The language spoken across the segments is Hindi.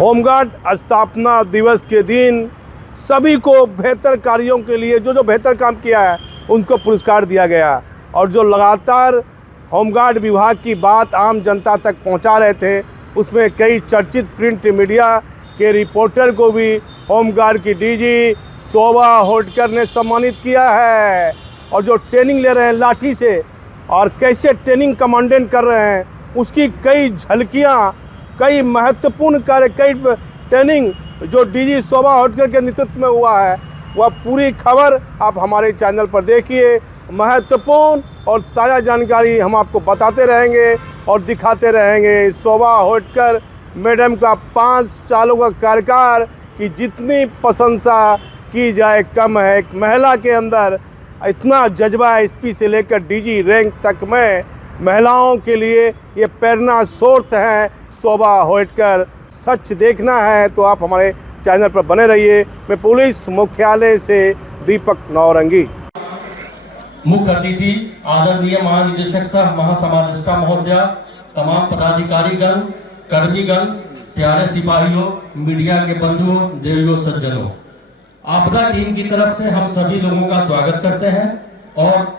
होमगार्ड स्थापना दिवस के दिन सभी को बेहतर कार्यों के लिए जो बेहतर काम किया है उनको पुरस्कार दिया गया और जो लगातार होमगार्ड विभाग की बात आम जनता तक पहुंचा रहे थे उसमें कई चर्चित प्रिंट मीडिया के रिपोर्टर को भी होमगार्ड की डीजी शोभा होटकर ने सम्मानित किया है। और जो ट्रेनिंग ले रहे हैं लाठी से और कैसे ट्रेनिंग कमांडेंट कर रहे हैं उसकी कई झलकियाँ, कई महत्वपूर्ण कार्य, कई ट्रेनिंग जो डीजी शोभा होटकर के नेतृत्व में हुआ है वह पूरी खबर आप हमारे चैनल पर देखिए। महत्वपूर्ण और ताज़ा जानकारी हम आपको बताते रहेंगे और दिखाते रहेंगे। शोभा होटकर मैडम का 5 सालों का कार्यकाल की जितनी प्रशंसा की जाए कम है। एक महिला के अंदर इतना जज्बा है, एसपी से लेकर डीजी रैंक तक में महिलाओं के लिए ये प्रेरणा स्रोत है शोभा होटकर। सच देखना है तो आप हमारे चैनल पर बने रहिए। मैं पुलिस मुख्यालय से दीपक नौरंगी। मुख्य अतिथि आदरणीय महानिदेशक सह महासमादेष्टा महोदय, तमाम पदाधिकारीगण, कर्मीगण, प्यारे सिपाहियों, मीडिया के बंधुओं, देवियों, सज्जनों, आपदा टीम की तरफ से हम सभी लोगों का स्वागत करते हैं। और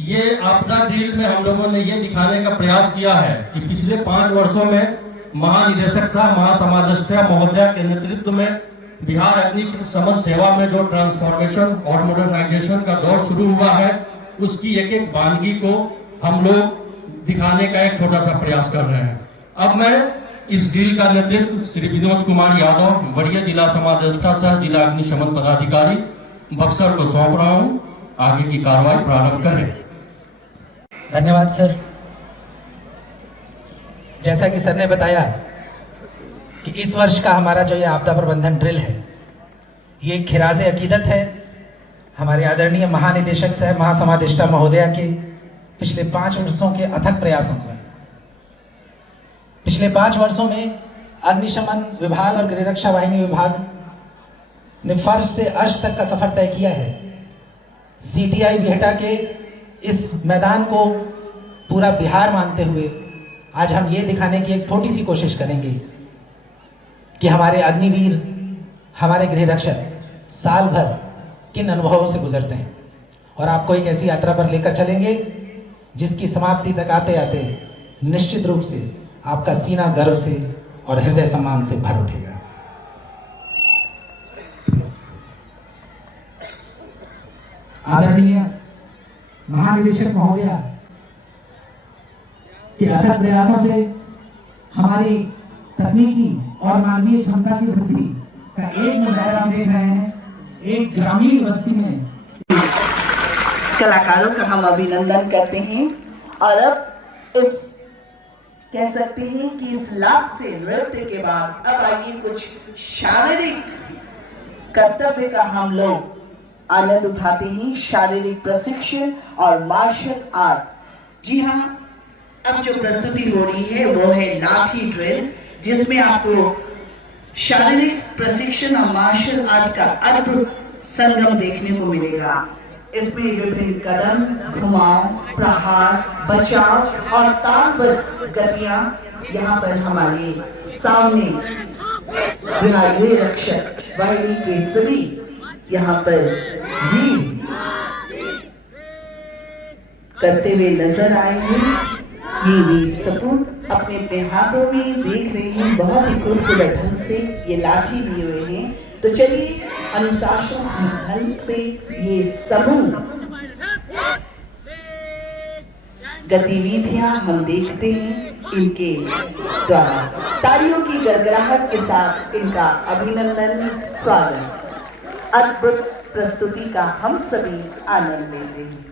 ये आपदा ड्रिल में हम लोगों ने ये दिखाने का प्रयास किया है कि पिछले 5 वर्षों में महानिदेशक सह महासमादेष्टा महोदय के नेतृत्व में बिहार अग्निशमन सेवा में जो ट्रांसफॉर्मेशन और मॉडर्नाइजेशन का दौर शुरू हुआ है उसकी एक एक वानगी को हम लोग दिखाने का एक छोटा सा प्रयास कर रहे हैं। अब मैं इस ड्रिल का नेतृत्व श्री विनोद कुमार यादव, वरीय जिला समादेष्टा सह जिला अग्निशमन पदाधिकारी बक्सर को सौंप रहा हूँ। आगे की कार्रवाई प्रारंभ करें। धन्यवाद सर। जैसा कि सर ने बताया कि इस वर्ष का हमारा जो ये आपदा प्रबंधन ड्रिल है ये खिराज अकीदत है हमारे आदरणीय महानिदेशक सह महासमादेष्टा महोदया के पिछले 5 वर्षों के अथक प्रयासों को। पिछले 5 वर्षों में अग्निशमन विभाग और गृह रक्षा वाहिनी विभाग ने फर्श से अर्श तक का सफर तय किया है। सीटीआई बिहटा के इस मैदान को पूरा बिहार मानते हुए आज हम ये दिखाने की एक छोटी सी कोशिश करेंगे कि हमारे अग्निवीर, हमारे गृह रक्षक साल भर किन अनुभवों से गुजरते हैं और आपको एक ऐसी यात्रा पर लेकर चलेंगे जिसकी समाप्ति तक आते आते निश्चित रूप से आपका सीना गर्व से और हृदय सम्मान से भर उठेगा। आदरणीय महानिदेशक महोदया के अथक प्रयासों से हमारी तकनीकी और मानवीय क्षमता की वृद्धि का एक मुजाहरा हम देख रहे हैं। एक ग्रामीण बस्ती में कलाकारों का हम अभिनंदन करते हैं और अब इस कह सकते हैं कि इस लाभ से नृत्य के बाद अब आइए कुछ शारीरिक कर्तव्य का हम लोग आनंद उठाते हैं। शारीरिक प्रशिक्षण और मार्शल आर्ट। जी हाँ, अब जो प्रस्तुति हो रही है वो है लाठी ड्रिल, जिसमें आपको शारीरिक प्रशिक्षण और मार्शल आर्ट का अद्भुत संगम देखने को मिलेगा। इसमें विभिन्न कदम, घुमाव, प्रहार, बचाव और तालबद्ध गतियां यहाँ पर हमारे सामने गृह रक्षक वाहिनी के सभी यहाँ पर वीर करते हुए नजर आएंगे। ये वीर सपूत अपने अपने हाथों में देख रहे हैं, बहुत ही खूबसूरत ढंग से ये लाठी लिए हुए हैं। तो चलिए अनुशासन ढंग से ये समूह गतिविधियां हम देखते हैं इनके द्वारा। तालियों की गड़गड़ाहट के साथ इनका अभिनंदन, स्वागत। अद्भुत प्रस्तुति का हम सभी आनंद लेते हैं।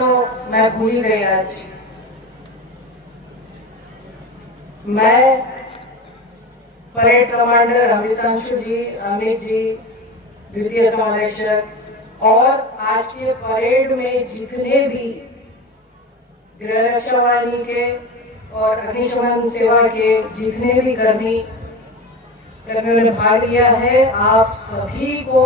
तो मैं भूल गई आज। मैं परेड कमांडर अमृतांशु जी, अमित जी, द्वितीय समादेशक और आज के परेड में जितने भी गृह रक्षा वाहिनी के और अग्निशमन सेवा के जितने भी कर्मियों ने भाग लिया है, आप सभी को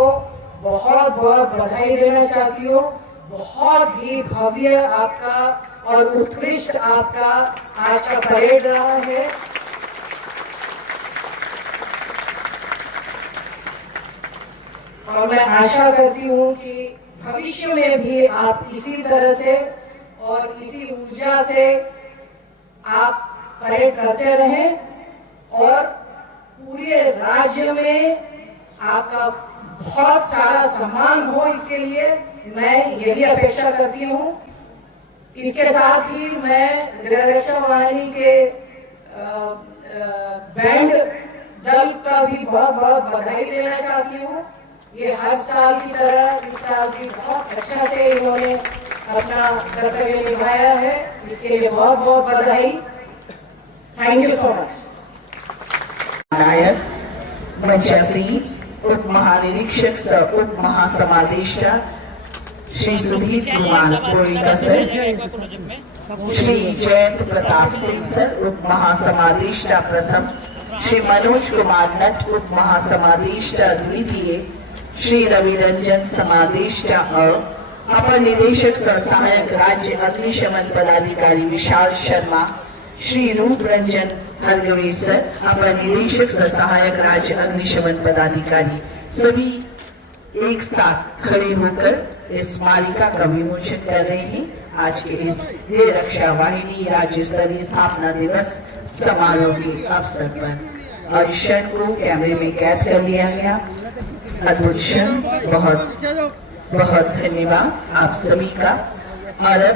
बहुत बहुत बधाई देना चाहती हूँ। बहुत ही भव्य आपका और उत्कृष्ट आपका आज का परेड रहा है। और मैं आशा करती हूँ कि भविष्य में भी आप इसी तरह से और इसी ऊर्जा से आप परेड करते रहें और पूरे राज्य में आपका बहुत सारा सम्मान हो। इसके लिए मैं यही अपेक्षा करती हूँ। इसके साथ ही मैं गृह रक्षा वाहिनी के बैंड दल का भी बहुत बहुत बधाई देना चाहती हूँ। ये हर साल की तरह इस साल भी बहुत अच्छा से इन्होंने अपना कर्तव्य निभाया है। इसके लिए बहुत बहुत बधाई। Thank you so much. नायक मंचासी उप महानिरीक्षक सह उप महासमादेष्टा श्री सुधीर कुमार कोरिका सर, श्री जयंत प्रताप सिंह सर उप महासमादेष्टा प्रथम, श्री मनोज कुमार नट उप महासमादेष्टा द्वितीय, श्री रवि रंजन समादेष्टा अपर निदेशक सह सहायक राज्य अग्निशमन पदाधिकारी विशाल शर्मा, श्री रूप रंजन हरगवे सर अपर निदेशक सह सहायक राज्य अग्निशमन पदाधिकारी, सभी एक साथ खड़े होकर इस स्मारिका का विमोचन कर रहे हैं। आज के इस गृह रक्षा वाहिनी राज्य स्तरीय स्थापना दिवस समारोह के अवसर पर और इस क्षण को कैमरे में कैद कर लिया गया। अद्भुत क्षण। बहुत बहुत धन्यवाद आप सभी का। और अब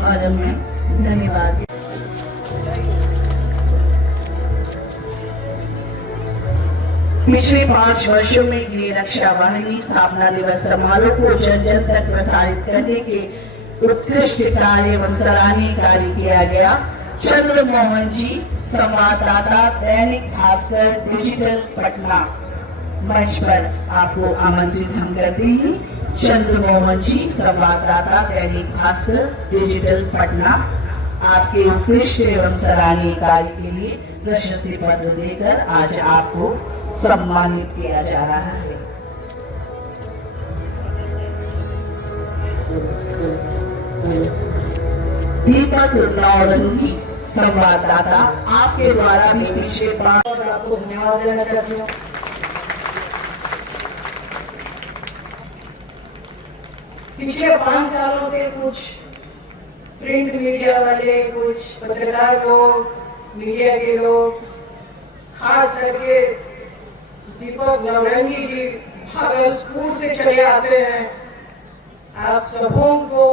और मैं धन्यवाद। पिछले 5 वर्षों में गृह रक्षा वाहिनी स्थापना दिवस समारोह को जन जन तक प्रसारित करने के उत्कृष्ट कार्य एवं सराहनीय कार्य किया गया। चंद्र मोहन जी, संवाददाता, दैनिक भास्कर डिजिटल पटना, मंच पर आपको आमंत्रित हम करते हैं। चंद्र मोहन जी, संवाददाता, दैनिक भास्कर डिजिटल पटना, आपके उत्कृष्ट एवं सराहनीय कार्य के लिए प्रशस्ति पत्र देकर आज आपको सम्मानित किया जा रहा है। दीपक नौरंगी, संवाददाता, आपके द्वारा भी पिछले 5 आपको धन्यवाद देना चाहती हूँ। पिछले 5 सालों से कुछ प्रिंट मीडिया वाले, कुछ पत्रकार लोग, मीडिया के लोग, खास करके दीपक नौरंगी जी भागलपुर से चले आते हैं। आप सबों को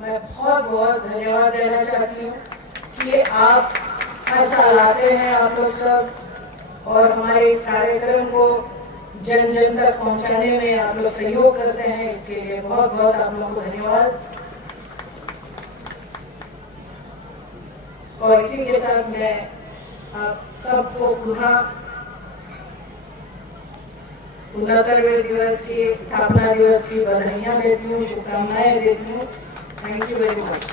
मैं बहुत बहुत धन्यवाद देना चाहती हूँ कि आप हर साल आते हैं, आप लोग सब, और हमारे इस कार्यक्रम को जन जन तक पहुँचाने में आप लोग सहयोग करते हैं। इसके लिए बहुत बहुत आप लोगों को धन्यवाद। और इसी के साथ मैं आप सबको पुनः 69वें दिवस की, स्थापना दिवस की बधाइयाँ देती हूँ, शुभकामनाएं देती हूँ। Thank you very much.